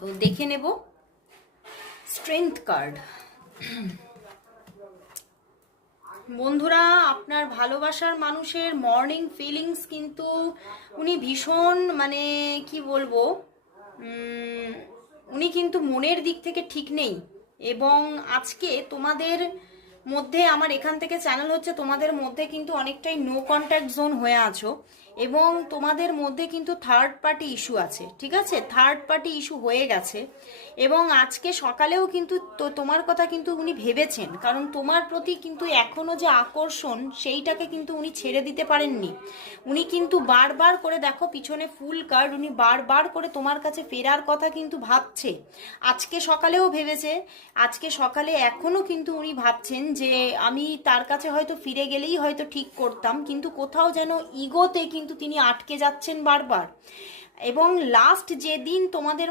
তো দেখে নেব স্ট্রেংথ কার্ড। বন্ধুরা, আপনার ভালোবাসার মানুষের মর্নিং ফিলিংস কিন্তু উনি ভীষণ মানে কি বলবো, উনি কিন্তু মনের দিক থেকে ঠিক নেই। এবং আজকে তোমাদের মধ্যে আমার এখান থেকে চ্যানেল হচ্ছে, তোমাদের মধ্যে কিন্তু অনেকটাই নো কন্ট্যাক্ট জোন হয়ে আছো এবং তোমাদের মধ্যে কিন্তু থার্ড পার্টি ইস্যু আছে, ঠিক আছে? থার্ড পার্টি ইস্যু হয়ে গেছে এবং আজকে সকালেও কিন্তু তোমার কথা কিন্তু উনি ভেবেছেন, কারণ তোমার প্রতি কিন্তু এখনো যে আকর্ষণ সেইটাকে কিন্তু উনি ছেড়ে দিতে পারেননি। উনি কিন্তু বারবার করে, দেখো পিছনে ফুল কার্ড, উনি বারবার করে তোমার কাছে ফেরার কথা কিন্তু ভাবছে। আজকে সকালেও ভেবেছে, আজকে সকালে এখনো কিন্তু উনি ভাবছেন যে আমি তার কাছে হয়তো ফিরে গেলেই হয়তো ঠিক করতাম, কিন্তু কোথাও যেন ইগোতে কিন্তু তিনি আটকে যাচ্ছেন বারবার। এবং লাস্ট যেদিন তোমাদের